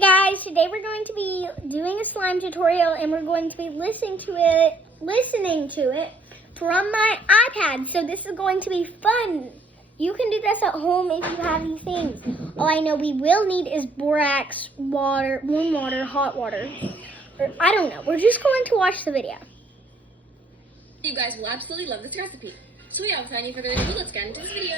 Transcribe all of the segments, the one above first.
Hey guys, today we're going to be doing a slime tutorial and we're going to be listening to it from my iPad. So this is going to be fun. You can do this at home if you have these things. All I know we will need is borax, water, warm water, hot water. Or, I don't know. We're just going to watch the video. You guys will absolutely love this recipe. So yeah, without any further ado, let's get into this video.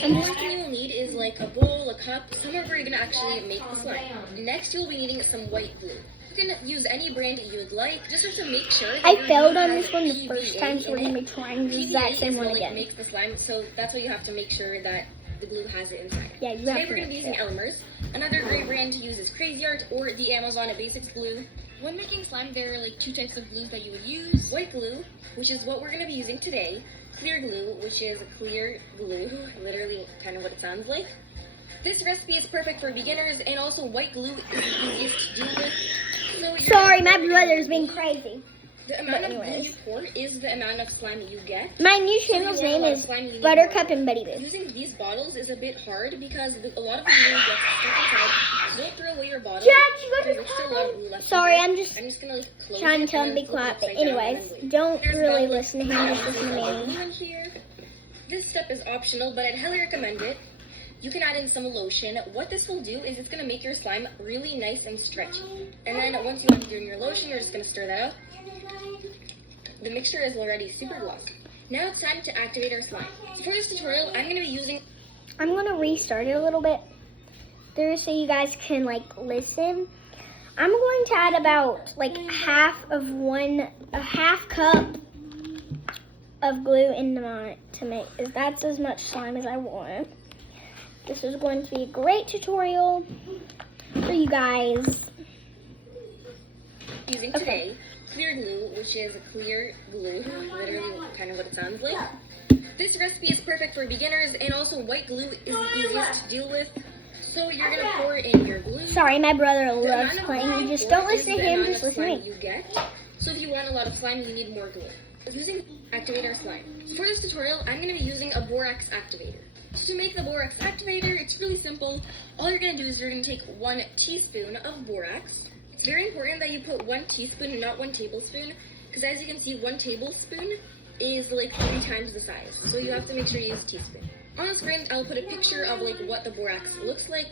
And the first thing you'll need is like a bowl, a cup, somewhere where you're gonna actually make the slime. Next, you'll be needing some white glue. You can use any brand that you would like, just have to make sure that I failed on this one the first time, so we're gonna be trying the exact same one again. Make the slime, so that's why you have to make sure that the glue has it inside. Yeah, you Today have to we're gonna be using Elmer's. Another great brand to use is Crazy Art or the Amazon Basics glue. When making slime, there are like two types of glues that you would use. White glue, which is what we're going to be using today. Clear glue, which is a clear glue, literally kind of what it sounds like. This recipe is perfect for beginners, and also white glue is the easiest to do with. So sorry, my brother's being crazy. The amount of glue you pour is the amount of slime you get. My new channel's name is Buttercup and Betty Boo. Using these bottles is a bit hard because a lot of the glue gets stuck inside. Don't throw away your bottle. Sorry, I'm just gonna like close trying to tell him to be quiet. But anyways, don't really listen to him. Just listen to me. This step is optional, but I'd highly recommend it. You can add in some lotion. What this will do is it's gonna make your slime really nice and stretchy. And then once you have your lotion, you're just gonna stir that up. The mixture is already super glossy. Now it's time to activate our slime. So for this tutorial, I'm gonna restart it a little bit there so you guys can like listen. I'm going to add about like a half cup of glue into mine to make, that's as much slime as I want. This is going to be a great tutorial for you guys. Using today, clear glue, which is a clear glue, literally kind of what it sounds like. This recipe is perfect for beginners, and also white glue is the easiest to deal with. So you're gonna pour in your glue. Sorry, my brother loves playing. You just don't listen to him, just listen to me. You get. So if you want a lot of slime, you need more glue. Using activate our slime. For this tutorial, I'm gonna be using a borax activator. So to make the borax activator, it's really simple. All you're gonna do is you're gonna take 1 teaspoon of borax. It's very important that you put 1 teaspoon and not 1 tablespoon, because as you can see, 1 tablespoon is like 3 times the size. So you have to make sure you use a teaspoon. On the screen, I'll put a picture of like what the borax looks like.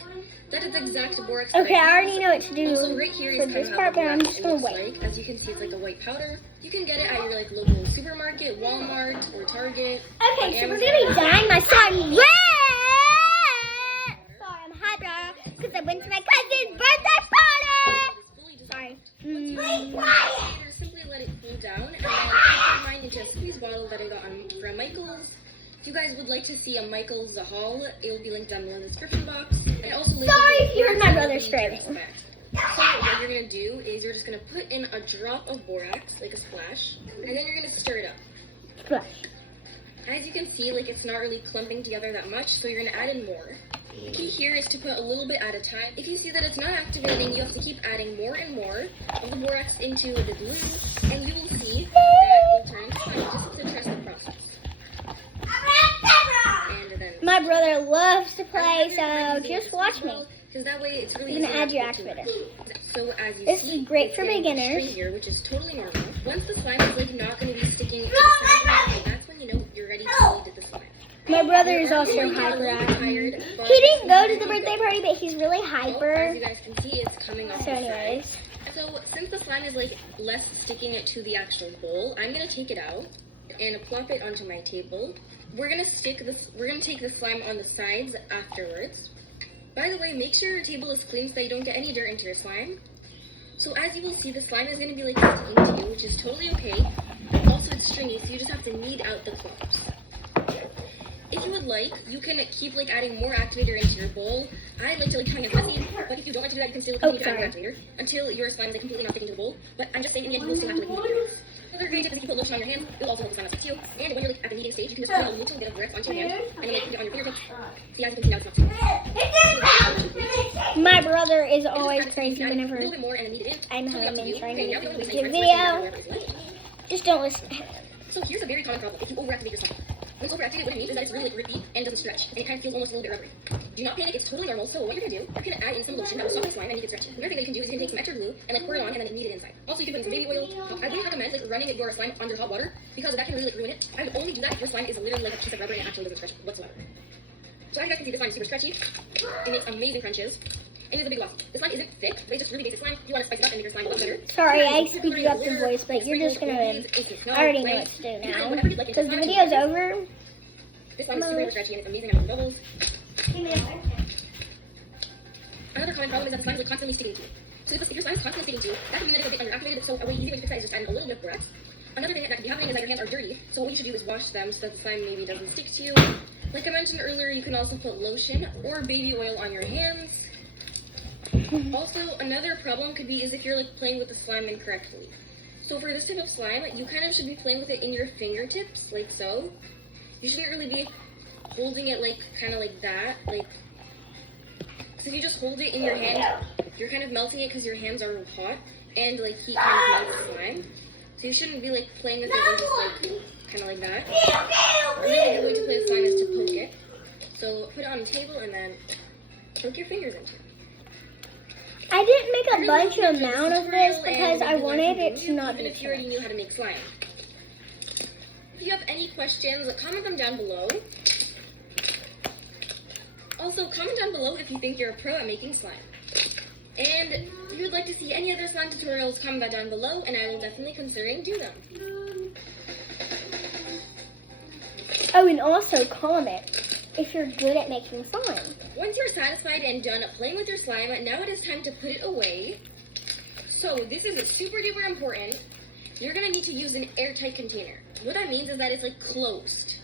That is the exact borax. Okay, I already know what to do also, right here for this part, but I'm just gonna wait. As you can see, it's like a white powder. You can get it at your like local supermarket, Walmart, or Target. Okay, so we're gonna be dyeing my slime red. Sorry, I'm hyper because I went to my cousin's birthday party. Sorry. Simply let it cool down, and then put mine into a squeeze bottle that I got from Michael's. If you guys would like to see a Michael's haul, it will be linked down below in the description box. And also sorry if you heard my brother screaming. So what you're gonna do is you're just gonna put in a drop of borax, like a splash, and then you're gonna stir it up. Splash. As you can see, like it's not really clumping together that much, so you're gonna add in more. The key here is to put a little bit at a time. If you see that it's not activating, you have to keep adding more and more of the borax into the glue, and you will see that it will turn into slime, just to trust the process. My brother loves to play, so just watch me. Because that way it's really easy to add your activator. So as you this see, is great for beginners. Here, which is totally normal. Once the slime is like not going to be sticking to the side, that's when you know you're ready to eat the slime. My brother is also hyper. He didn't go to the birthday party, but he's really hyper. As you guys can see, it's coming off. So anyways. So since the slime is like less sticking it to the actual bowl, I'm going to take it out and plop it onto my table. We're gonna take the slime on the sides afterwards. By the way, make sure your table is clean so that you don't get any dirt into your slime. So as you will see, the slime is gonna be like sticking to you, which is totally okay. Also, it's stringy, so you just have to knead out the clumps. If you would like, you can keep like adding more activator into your bowl. I like to like kind of messy, but if you don't like to do that, you can still continue to add activator until your slime is like completely not sticking to the bowl. But I'm just saying, in the end, you will still have to like knead the mix. Another great tip is if you put lotion on your hand, it will also help the slime not stick to you. And when you're like at the kneading stage, you can just put a little bit of borax onto your hand and then like put it on your fingertips. See, as you can see now, it's not sticking. My brother is always crazy whenever I'm home and trying to make a video. Just don't listen to him. So here's a very common problem if you overactivate your slime. When it's overactivated, what it means is that it's really like rippy and doesn't stretch, and it kind of feels almost a little bit rubbery. Do not panic, it's totally normal. So what you're gonna do, you're gonna add in some lotion that will soften the slime and make it stretchy. Another thing that you can do is you can take some extra glue and like pour it on and then knead it inside. Also, you can put some baby oil. I wouldn't recommend like running your slime under hot water because that can really like ruin it. I would only do that if your slime is literally like a piece of rubber and it actually doesn't stretch whatsoever. So as you guys can see, the slime is super stretchy. It makes amazing crunches. And here's a big loss. This slime isn't thick, but it's just really basic slime. You want to spice it up and make your slime a lot better. Sorry, I speeded up the voice, but you're just gonna. I already know what to do now. Because the video's over. This slime is super stretchy and it's amazing at bubbles. Another common problem is that the slime is like constantly sticking to you. So if your slime is constantly sticking to you, that can mean that it's like underactivated. So a way easy way to fix that is just adding a little bit of borax. Another thing that could be happening is that your hands are dirty. So what you should do is wash them so that the slime maybe doesn't stick to you. Like I mentioned earlier, you can also put lotion or baby oil on your hands. Also, another problem could be is if you're like playing with the slime incorrectly. So for this type of slime, you kind of should be playing with it in your fingertips, like so. You shouldn't really be holding it like kind of like that, like. So if you just hold it in your hand, you're kind of melting it because your hands are hot and like heat kind of melts the slime. So you shouldn't be like playing with it and just like kind of like that. Another good way to play the slime is to poke it. So put it on the table and then poke your fingers into it. I didn't make a bunch of amount of this because I wanted it to not be even if you already knew how to make slime. If you have any questions, comment them down below. Also, comment down below if you think you're a pro at making slime. And if you would like to see any other slime tutorials, comment that down below, and I will definitely consider do them. Oh, and also comment if you're good at making slime. Once you're satisfied and done playing with your slime, now it is time to put it away. So this is super duper important. You're gonna need to use an airtight container. What that means is that it's like closed.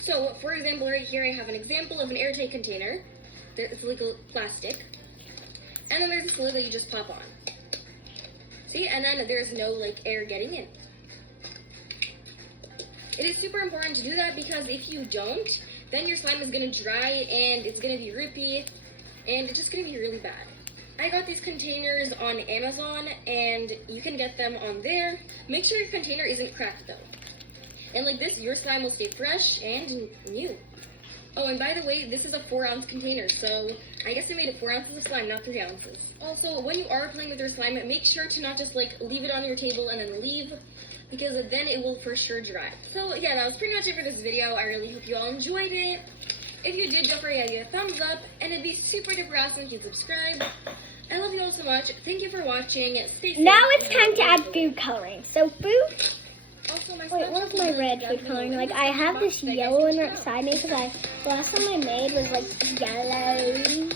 So for example, right here I have an example of an airtight container. It's like a plastic. And then there's a lid that you just pop on. See, and then there's no like air getting in. It is super important to do that because if you don't, then your slime is going to dry and it's going to be rippy and it's just going to be really bad. I got these containers on Amazon and you can get them on there. Make sure your container isn't cracked though. And like this, your slime will stay fresh and new. Oh, and by the way, this is a 4-ounce container, so I guess I made it 4 ounces of slime, not 3 ounces. Also, when you are playing with your slime, make sure to not just like leave it on your table and then leave, because then it will for sure dry. So yeah, that was pretty much it for this video. I really hope you all enjoyed it. If you did, don't forget to give it a thumbs up, and it'd be super duper awesome if you subscribe. I love you all so much. Thank you for watching. Stay safe. Now it's time to add food coloring. So food. Also, Wait, where's my red food coloring? Like, I have this yellow one right beside me because the last one I made was like yellow.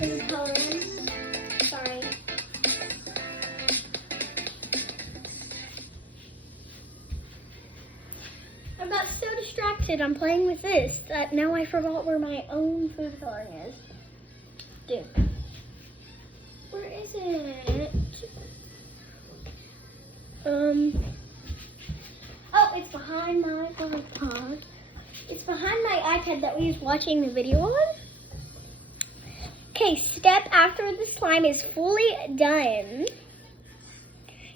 Food coloring. Sorry. I got so distracted. I'm playing with this that now I forgot where my own food coloring is. Dude. Where is it? Oh, it's behind my iPod. It's behind my iPad that we was watching the video on. Okay, step after the slime is fully done,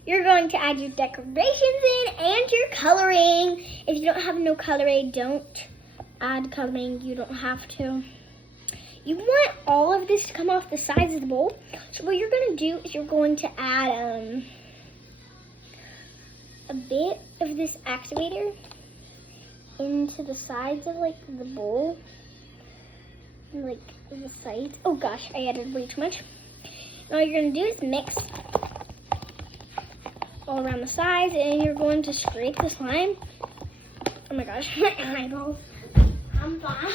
you're going to add your decorations in and your coloring. If you don't have no coloring, don't add coloring. You don't have to. You want all of this to come off the sides of the bowl. So what you're going to do is you're going to add a bit of this activator into the sides of like the bowl. Like the sides. Oh gosh, I added way too much. And all you're going to do is mix all around the sides, and you're going to scrape the slime. Oh my gosh, my eyeballs. I'm fine.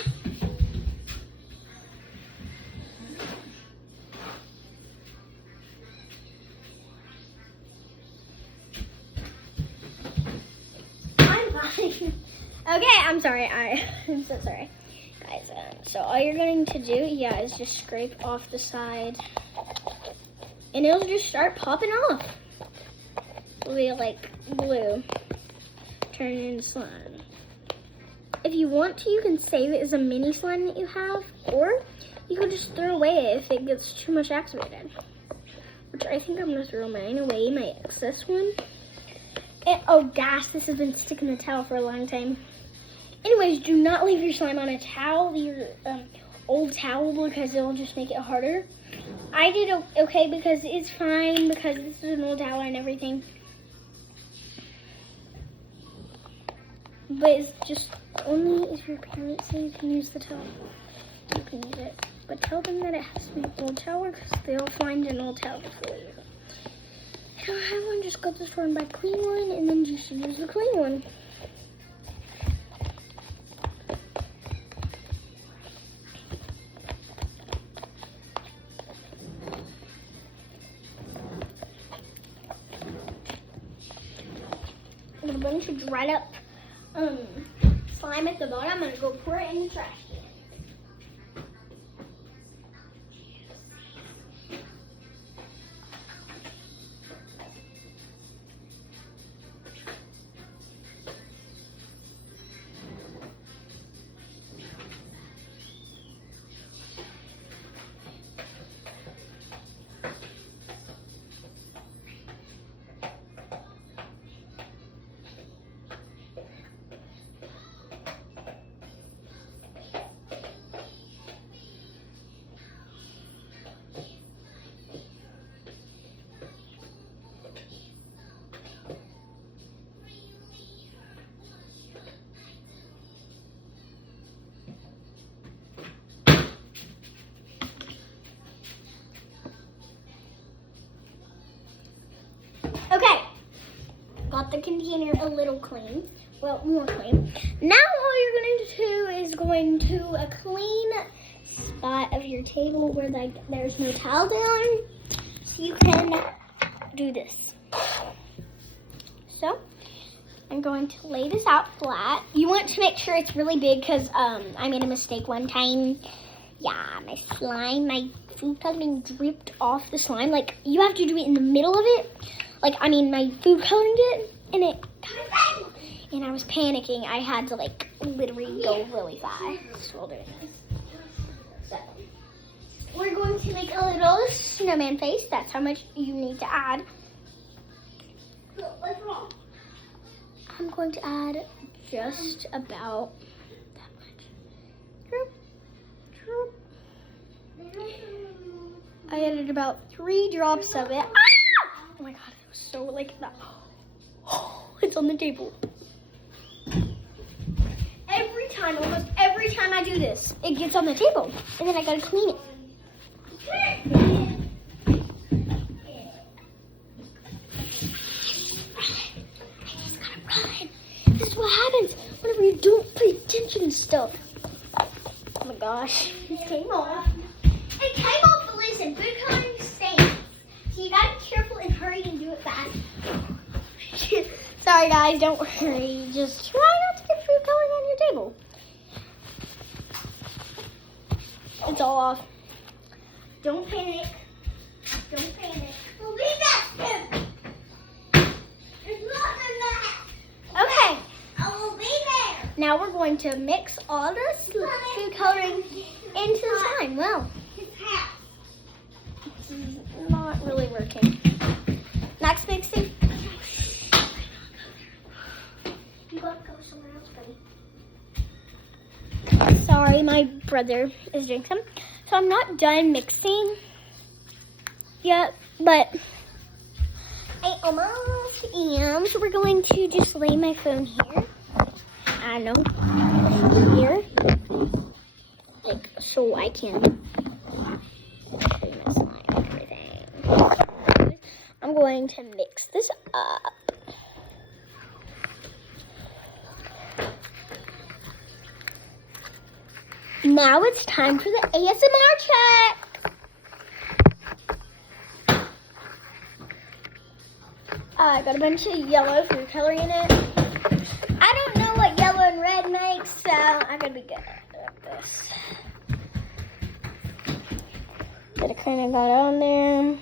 Okay, I'm sorry. I'm so sorry, guys. So all you're going to do, is just scrape off the side, and it'll just start popping off. It'll be like glue, turning into slime. If you want to, you can save it as a mini slime that you have, or you can just throw away it if it gets too much activated. which I think I'm gonna throw mine away, my excess one. And, oh gosh, this has been sticking the towel for a long time. Anyways, do not leave your slime on a towel, your old towel, because it'll just make it harder. I did okay because it's fine, because this is an old towel and everything. But it's just only if your parents say you can use the towel, you can use it. But tell them that it has to be an old towel, because they'll find an old towel for you. If you don't have one, just go to the store and buy a clean one, and then just use the clean one. I'm going to dried up slime at the bottom. I'm going to go pour it in the trash can. Okay, got the container a little clean. Well, more clean. Now all you're going to do is going to a clean spot of your table where there's no towel down, so you can do this. So I'm going to lay this out flat. You want to make sure it's really big because I made a mistake one time. Yeah, my food coloring dripped off the slime. Like, you have to do it in the middle of it. Like, I mean, my food coloring did, and I was panicking. I had to, like, literally go really fast while doing this. So, we're going to make a little snowman face. That's how much you need to add. What's wrong? I'm going to add just about that much. I added about 3 drops of it. Ah! Oh my god, it was so like that. Oh, it's on the table. Almost every time I do this, it gets on the table. And then I gotta clean it. This is what happens whenever you don't pay attention to stuff. Oh my gosh, it came off. It came off, listen, food coloring stains. So you gotta be careful and hurry and do it fast. Sorry guys, don't worry. Just try not to get food coloring on your table. It's all off. Don't panic. Don't panic. We'll be back. It's not enough. Okay. I will be there. Now we're going to mix all the food coloring into the slime. Well, it's not really working. Next mixing. You gotta go somewhere else, buddy. Sorry, my brother is doing some. So I'm not done mixing yet, but I almost am. So we're going to just lay my phone here. I don't know, here. Like, so I can show you my slime and everything. I'm going to mix this up. Now it's time for the ASMR check. I got a bunch of yellow food coloring in it. I don't know what yellow and red makes, so I'm gonna be good at this. That it kind of got on there.